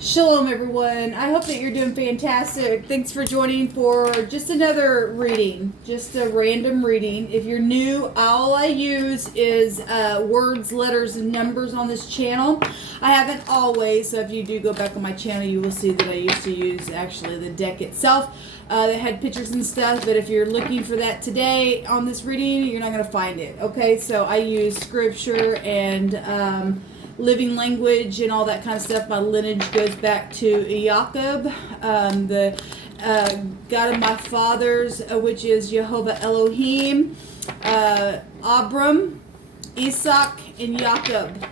Shalom, everyone. I hope that you're doing fantastic. Thanks for joining for just another reading, just a random reading. If you're new, all I use is words, letters, and numbers on this channel. I haven't always, so if you do go back on my channel, you will see that I used to use actually the deck itself that had pictures and stuff. But if you're looking for that today on this reading, you're not going to find it. Okay, so I use scripture and living language and all that kind of stuff. My lineage goes back to Jacob, the God of my fathers, which is Jehovah Elohim, Abram, Isaac, and Jacob.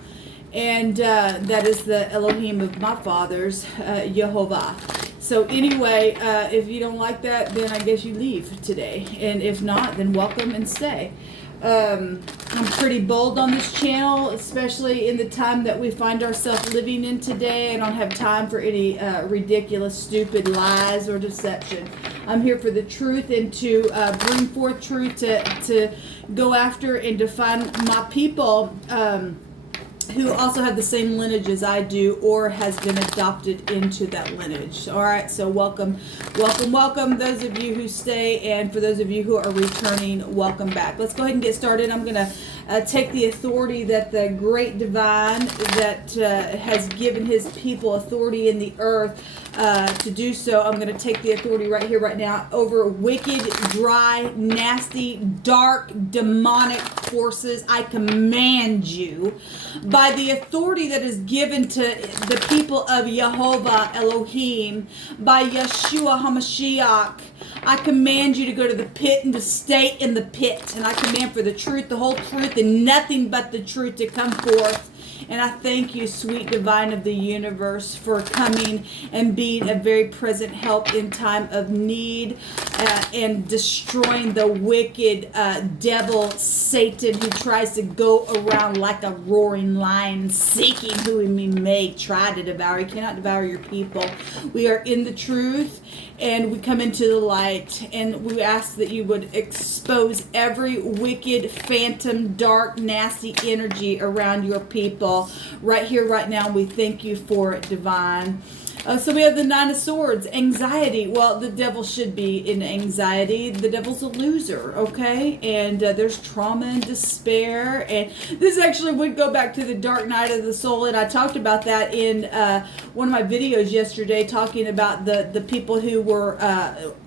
And that is the Elohim of my fathers, Jehovah. So anyway, if you don't like that, then I guess you leave today. And if not, then welcome and stay. I'm pretty bold on this channel, especially in the time that we find ourselves living in today. I don't have time for any ridiculous, stupid lies or deception. I'm here for the truth and to bring forth truth to go after and define my people who also have the same lineage as I do or has been adopted into that lineage. All right, so welcome, welcome, welcome. Those of you who stay, and for those of you who are returning, welcome back. Let's go ahead and get started. I'm going to take the authority that the great divine that has given his people authority in the earth to do so. I'm going to take the authority right here, right now, over wicked, dry, nasty, dark, demonic forces. I command you, by the authority that is given to the people of Jehovah Elohim, by Yeshua HaMashiach, I command you to go to the pit and to stay in the pit. And I command for the truth, the whole truth, and nothing but the truth to come forth. And I thank you, sweet divine of the universe, for coming and being a very present help in time of need and destroying the wicked devil, Satan, who tries to go around like a roaring lion, seeking who he may try to devour. He cannot devour your people. We are in the truth, and we come into the light, and we ask that you would expose every wicked, phantom, dark, nasty energy around your people right here, right now. We thank you for it, divine. So we have the Nine of Swords, anxiety. Well, the devil should be in anxiety. The devil's a loser, okay? And there's trauma and despair. And this actually would go back to the dark night of the soul. And I talked about that in one of my videos yesterday, talking about the people who were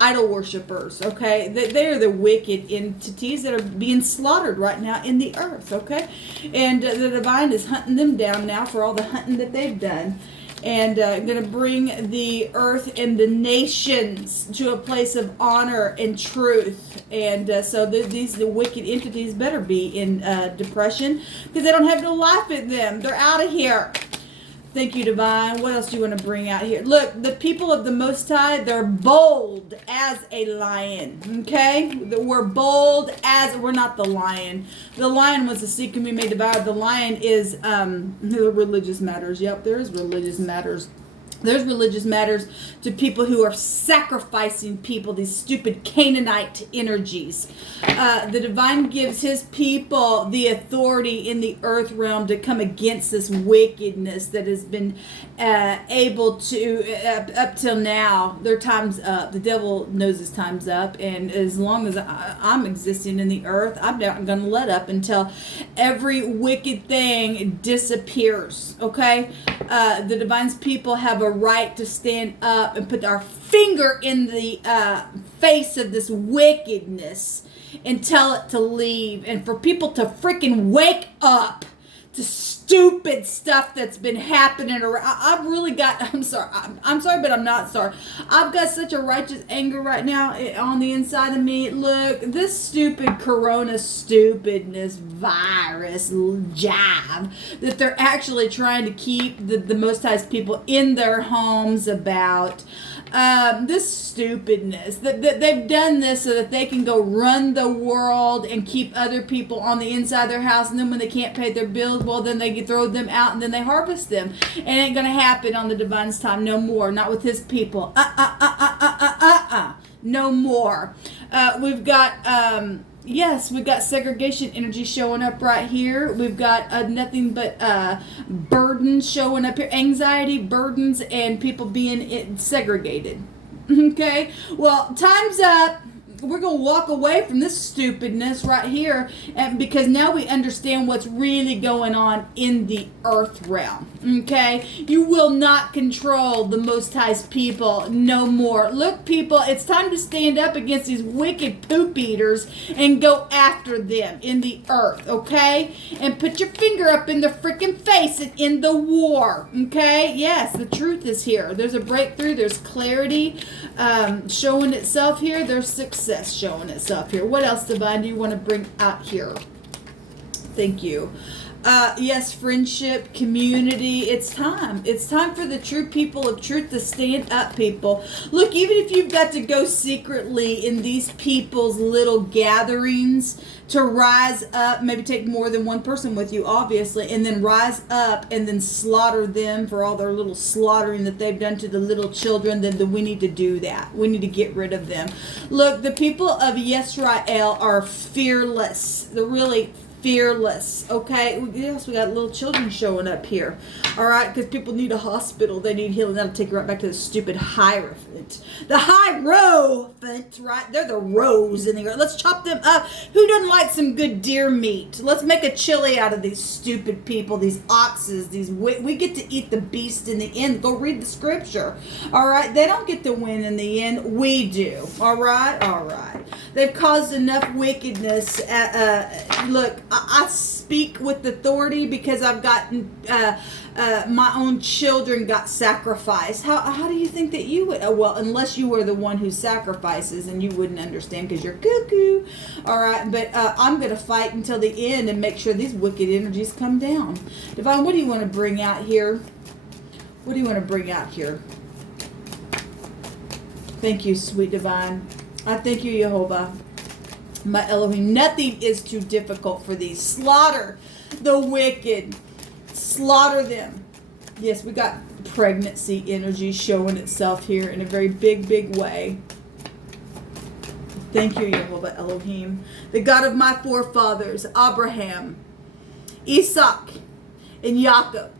idol worshipers, okay? They are the wicked entities that are being slaughtered right now in the earth, okay? And the divine is hunting them down now for all the hunting that they've done. And going to bring the earth and the nations to a place of honor and truth. And so the wicked entities better be in depression, because they don't have no life in them. They're out of here. Thank you, divine. What else do you want to bring out here? Look, the people of the Most High, they're bold as a lion, okay? We're bold as, we're not the lion. The lion was a seed can be made devoured. The lion is the religious matters. Yep, there is religious matters. There's religious matters to people who are sacrificing people, these stupid Canaanite energies. The divine gives his people the authority in the earth realm to come against this wickedness that has been able to, up till now, their time's up. The devil knows his time's up, and as long as I'm existing in the earth, I'm not going to let up until every wicked thing disappears, okay? The divine's people have a right to stand up and put our finger in the face of this wickedness and tell it to leave, and for people to freaking wake up to stupid stuff that's been happening around. I've really got, I'm sorry, but I'm not sorry. I've got such a righteous anger right now on the inside of me. Look, this stupid corona stupidness virus jive that they're actually trying to keep the Most High's people in their homes about. This stupidness that they've done this so that they can go run the world and keep other people on the inside of their house, and then when they can't pay their bills, well, then they throw them out and then they harvest them. And it ain't gonna happen on the divine's time no more, not with his people. No more. We've got Yes, we've got segregation energy showing up right here. We've got nothing but burdens showing up here. Anxiety, burdens, and people being segregated. Okay? Well, time's up. We're going to walk away from this stupidness right here, and because now we understand what's really going on in the earth realm. Okay? You will not control the Most High's people no more. Look, people, it's time to stand up against these wicked poop eaters and go after them in the earth. Okay? And put your finger up in their freaking face and in the war. Okay? Yes, the truth is here. There's a breakthrough. There's clarity showing itself here. There's success showing itself here. What else, Divine, do you want to bring out here? Thank you. Yes, friendship, community. It's time. It's time for the true people of truth to stand up, people. Look, even if you've got to go secretly in these people's little gatherings to rise up, maybe take more than one person with you, obviously, and then rise up and then slaughter them for all their little slaughtering that they've done to the little children, then we need to do that. We need to get rid of them. Look, the people of Yisrael are fearless. They're really fearless. Okay, yes, we got little children showing up here. All right, because people need a hospital, they need healing. That'll take you right back to the stupid hierophant, the hierophant, right? They're the rows in the earth. Let's chop them up. Who doesn't like some good deer meat? Let's make a chili out of these stupid people, these oxes, these we get to eat the beast in the end. Go read the scripture. All right, they don't get to win in the end. We do. All right. They've caused enough wickedness. Look, I speak with authority because I've gotten my own children got sacrificed. How do you think that you would? Well, unless you were the one who sacrifices, and you wouldn't understand because you're cuckoo. All right, but I'm going to fight until the end and make sure these wicked energies come down. Divine, what do you want to bring out here? What do you want to bring out here? Thank you, sweet Divine. I thank you, Jehovah. My Elohim, nothing is too difficult for thee. Slaughter the wicked. Slaughter them. Yes, we got pregnancy energy showing itself here in a very big way. Thank you, Jehovah Elohim. The God of my forefathers, Abraham, Isaac, and Jacob.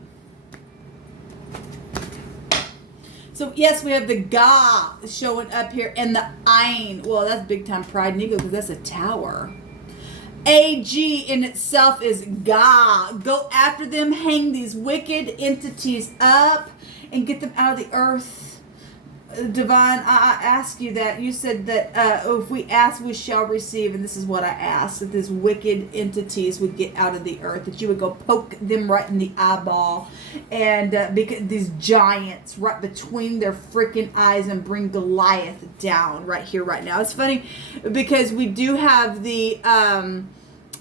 So, yes, we have the Ga showing up here and the Ein. Well, that's big time pride and ego because that's a tower. AG in itself is Ga. Go after them, hang these wicked entities up, and get them out of the earth. Divine, I ask you that. You said that if we ask, we shall receive. And this is what I asked. That these wicked entities would get out of the earth. That you would go poke them right in the eyeball. And because these giants right between their freaking eyes and bring Goliath down right here, right now. It's funny because we do have the...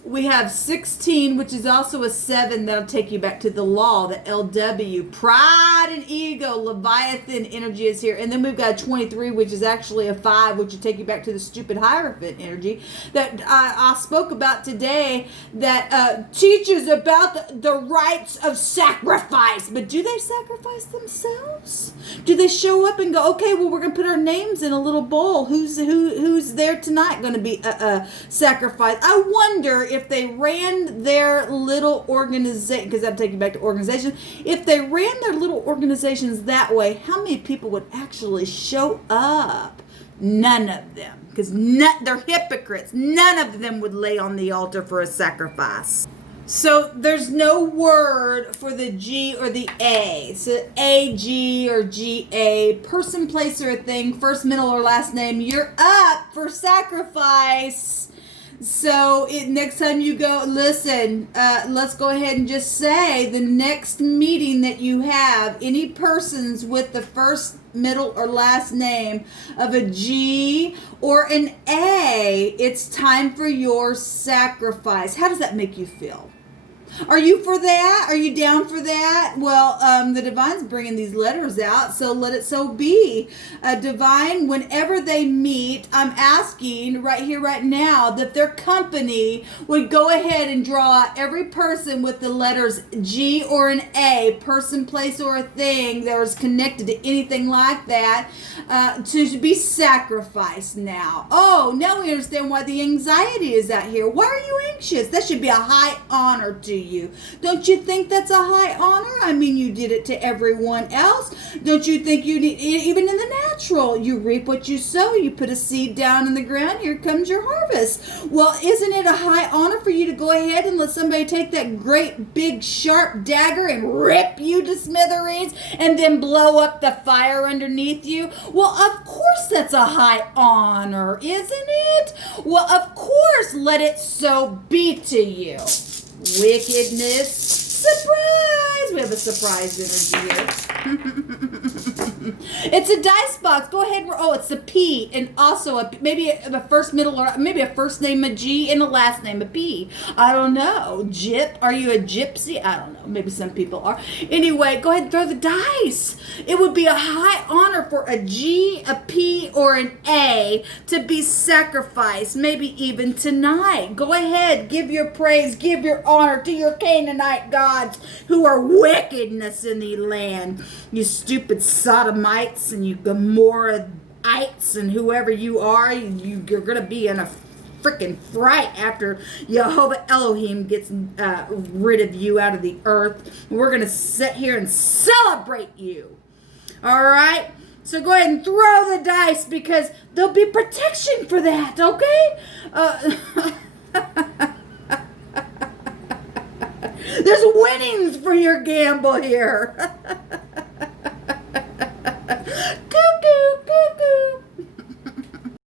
we have 16, which is also a 7. That'll take you back to the law, the LW. Pride and ego, Leviathan energy is here. And then we've got 23, which is actually a 5, which will take you back to the stupid Hierophant energy that I spoke about today, that teaches about the rites of sacrifice. But do they sacrifice themselves? Do they show up and go, okay, well, we're going to put our names in a little bowl. Who's there tonight going to be sacrificed? I wonder if they ran their little organization, because I'm taking you back to organizations, if they ran their little organizations that way, how many people would actually show up? None of them, because they're hypocrites. None of them would lay on the altar for a sacrifice. So there's no word for the G or the A. So AG or GA, person, place, or a thing, first, middle, or last name, you're up for sacrifice. So next time you go, listen, let's go ahead and just say the next meeting that you have, any persons with the first, middle, or last name of a G or an A, it's time for your sacrifice. How does that make you feel? Are you for that? Are you down for that? Well, the Divine's bringing these letters out, so let it so be. Divine, whenever they meet, I'm asking right here, right now, that their company would go ahead and draw out every person with the letters G or an A, person, place, or a thing that was connected to anything like that, to be sacrificed now. Oh, now we understand why the anxiety is out here. Why are you anxious? That should be a high honor to you. Don't you think that's a high honor? I mean, you did it to everyone else. Don't you think you need, even in the natural, you reap what you sow. You put a seed down in the ground, here comes your harvest. Well, isn't it a high honor for you to go ahead and let somebody take that great big sharp dagger and rip you to smithereens and then blow up the fire underneath you? Well, of course that's a high honor, isn't it? Well, of course, let it so be to you. Wickedness. Surprise! We have a surprise energy here. It's a dice box. Go ahead. Oh, it's a P and also maybe a first, middle, or maybe a first name a G and a last name a P. I don't know. Gyp? Are you a gypsy? I don't know. Maybe some people are. Anyway, go ahead and throw the dice. It would be a high honor for a G, a P, or an A to be sacrificed, maybe even tonight. Go ahead. Give your praise, give your honor to your Canaanite gods who are wickedness in the land. You stupid sodomites and you Gomorrahites and whoever you are, you're going to be in a freaking fright after Jehovah Elohim gets rid of you out of the earth. We're going to sit here and celebrate you. All right? So go ahead and throw the dice because there'll be protection for that, okay? There's winnings for your gamble here.